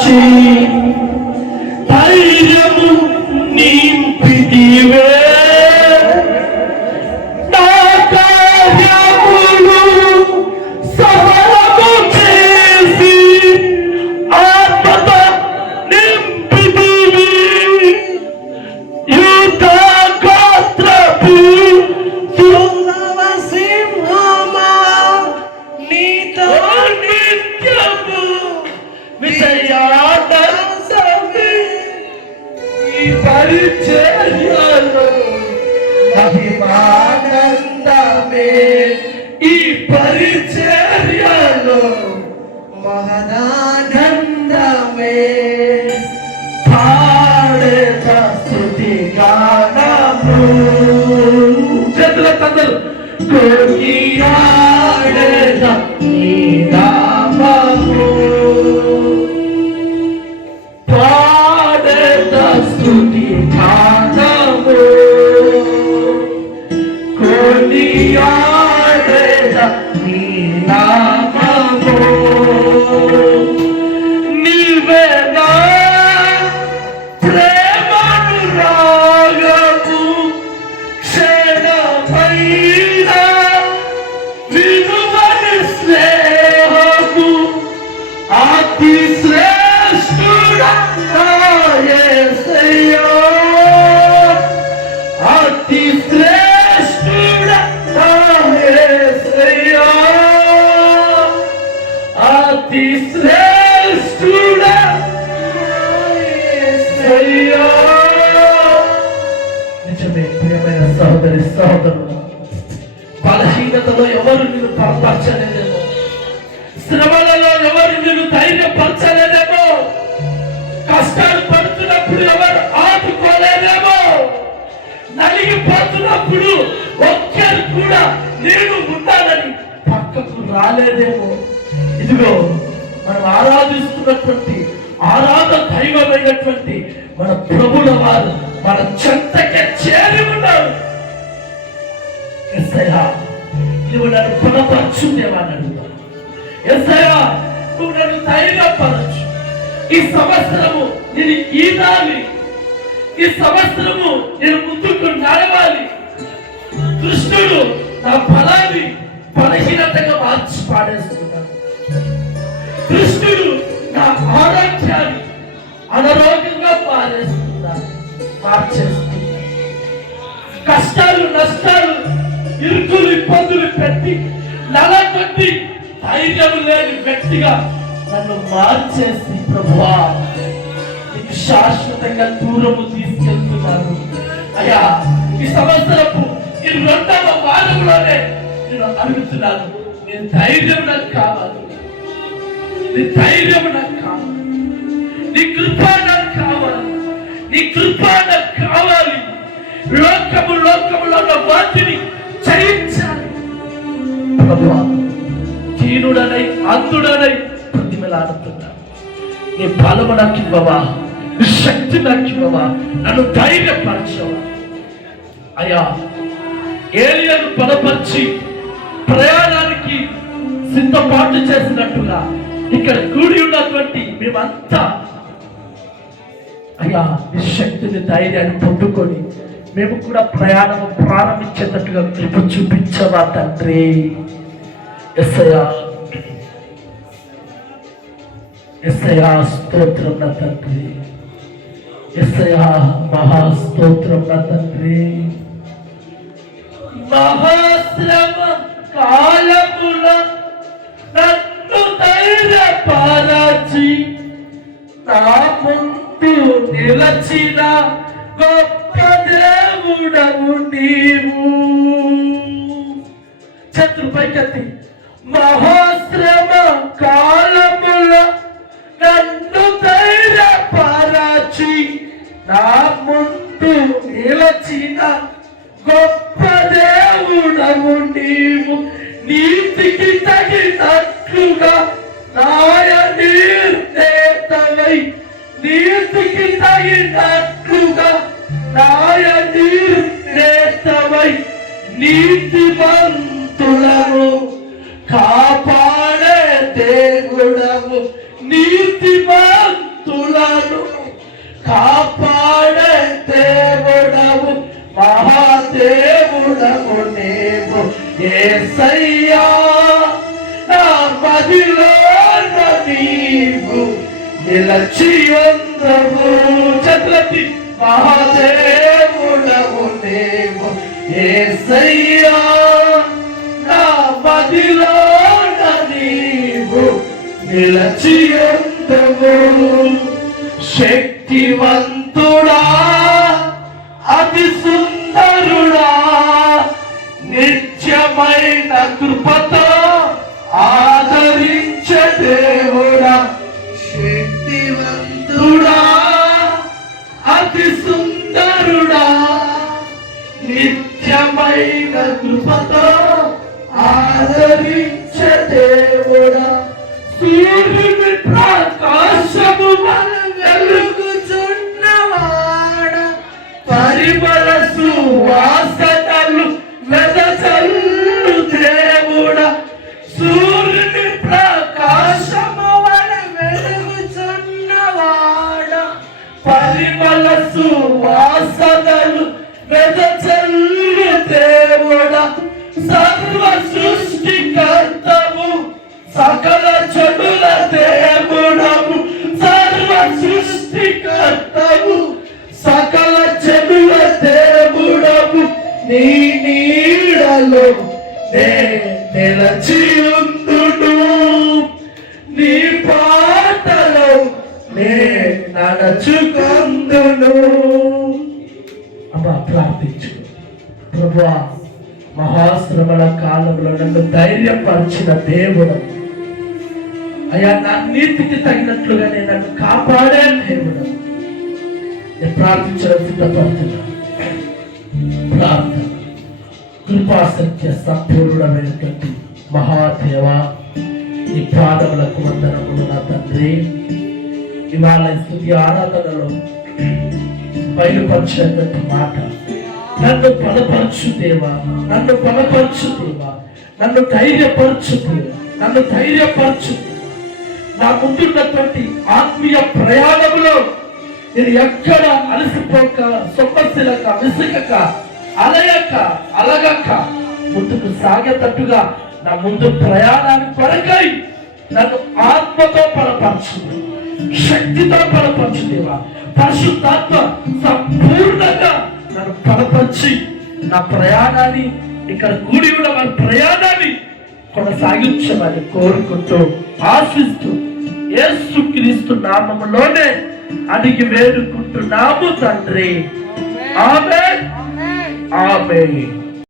మార్చి పరిచర్యలో. అభిమానందమే ఈ పరిచర్యలో. మహదానందమే పాడేత స్థుతి గానము. చేతుల తందలు కొనియాడేత నీ నిజమే ప్రియమైన సహోదరి సహోదరులు బలహీనతలో ఎవరు నిన్ను బలపరచలేదేమో? శ్రమలలో ఎవరు నిన్ను ధైర్యపరచలేదేమో? కష్టాలు పడుతున్నప్పుడు ఎవరు ఆదుకోలేదేమో? నలిగిపోతున్నప్పుడు ఒక్కరు కూడా నేను ఉన్నానని పక్కకు రాలేదేమో? స్థితిలో మనం ఆరాధిస్తున్నటువంటి ఆరాధ దైవమైనటువంటి మన ప్రభుల వారు మన చెంతకే చేరి ఉన్నారు. నువ్వు నన్ను బలపరచుందేమని అడుగుతాను ఎస్ఐయా నువ్వు నన్ను ధైర్యపరచు. ఈ సంవత్సరము నేను ఈదాలి. ఈ సంవత్సరము నేను ముందుకు నడవాలి. కృష్ణుడు నా బలాన్ని బలహీనతగా మార్చి పాడేస్తాను వ్యక్తిగా నన్ను మార్చేసి ప్రభువా. నీకు శాశ్వతంగా దూరము తీసుకెళ్తున్నాను. అయ్యా ఈ సంవత్సరపు ఈ రెండవ వారంలోనే నేను అడుగుతున్నాను నేను ధైర్యం నాకు కావాలి. నీ ధైర్యం నాకు కావాలి. నీ కృప నాకు కావాలి. నీ కృప నాకు కావాలి. లోకము లోకములో ఉన్న వాటిని జయించాలి. ప్రభువా హీనుడనై అంతుడనై ప్రతిమలాడుతున్నా నీ బలము నాకు ఇవ్వవా నీ శక్తి నాకు ఇవ్వవా నన్ను ధైర్యపరచవా. అయ్యా ఏలియను బలపరిచి ప్రయాణానికి సిద్ధపాటు చేసినట్టుగా ఇక్కడ కూడి ఉన్నటువంటి మేమంతా అయ్యా నీ శక్తిని ధైర్యాన్ని పొందుకొని మేము కూడా ప్రయాణం ప్రారంభించేటట్టుగా కృప చూపించవా తండ్రి. ఎస్ఐయా ఎస్ఐయా స్తోత్రం నా తండ్రి. ఎస్ఐయా మహాస్తోత్రం నా తండ్రి. మహాశ్రమ కాలముల నన్ను ధైర్యపరచి నా ముందు నిలచిన గొప్ప దేవుడవు నీవు. చతురు కత్తి మహోశ్రమ కాలముల నన్ను ధైర్యపరచి నా ముందు నిలచిన గొప్ప దేవుడము నీవు. నీతికి తగినట్లుగా నాయ నిర్ణేతవై నీతికి తగినట్లుగా నాయ కాపాడే దేవుడవు నీతి మంతులను కాపాడే దేవుడవు మహాదేవుడవు మహాదేవుడము ఏ సయ్యా నా మదిలో నీవు నిలచి ఉందవు. చక్రతి మహాదేవుడవు మహాదేవుడము ఏ సయ్యా మదిలో నీవు నిలచి ఉందవు శక్తివంతుడా అతి సుందరుడా నిత్యమైన కృపతో ఆదరించే దేవుడా. శక్తివంతుడా అతి సుందరుడా నిత్యమైన కృపతో ఆదరించే దేవుడా సూర్యుని ప్రకాశము వెలుగుచున్నవాడ. పరిమళ సువాసనలు వెదచల్లు దేవుడ. సూర్యుని ప్రకాశము వల వెలుగుచున్నవాడ. పరిమళ సువాసనలు వెదచల్లు దేవుడ. సర్వ సృష్టికర్తము సకల చెడుల దేవుడము సర్వ సృష్టికర్తము సకల చెడుల దేవుడము నీ నీడలో నే నిలచి ఉందును నీ పాటలో నే నడచుకుందును. అమ్మా ప్రార్థించు. ప్రభా మహాశ్రమల కాలంలో నన్ను ధైర్యపరిచిన దేవుడు. అయ్యా నా నీతికి తగినట్లుగానే నన్ను కాపాడే దేవుడు. నేను ప్రార్థించడం సిద్ధపడుతున్నా. ప్రార్థన. కృపాసత్య సంపూర్ణమైనటువంటి మహాదేవ ఈ పాదములకు వందనములు నా తండ్రి. ఇవాళ స్థుతి ఆరాధనలో బయలుపరిచినటువంటి మాట నన్ను బలపరచు దేవా నన్ను బలపరచు దేవా నన్ను ధైర్యపరచు దేవా నన్ను ధైర్యపరచు నా ముందున్నటువంటి ఆత్మీయ ప్రయాణంలో నేను ఎక్కడ అలసిపోక సొమ్మసిలక విసుగక అలయక అలగక ముందుకు సాగేటట్టుగా నా ముందు ప్రయాణాన్ని కొరకై నన్ను ఆత్మతో బలపరచు శక్తితో బలపరచు దేవా పరిశుద్ధాత్మ సంపూర్ణంగా నన్ను బలపరిచి నా ప్రయాణాన్ని ఇక్కడ కూడి ఉన్న మన ప్రయాణాన్ని కొనసాగించమని కోరుకుంటూ ఆశిస్తూ యేసు క్రీస్తు నామములోనే అడిగి వేడుకుంటున్నాము తండ్రి. ఆమె ఆమె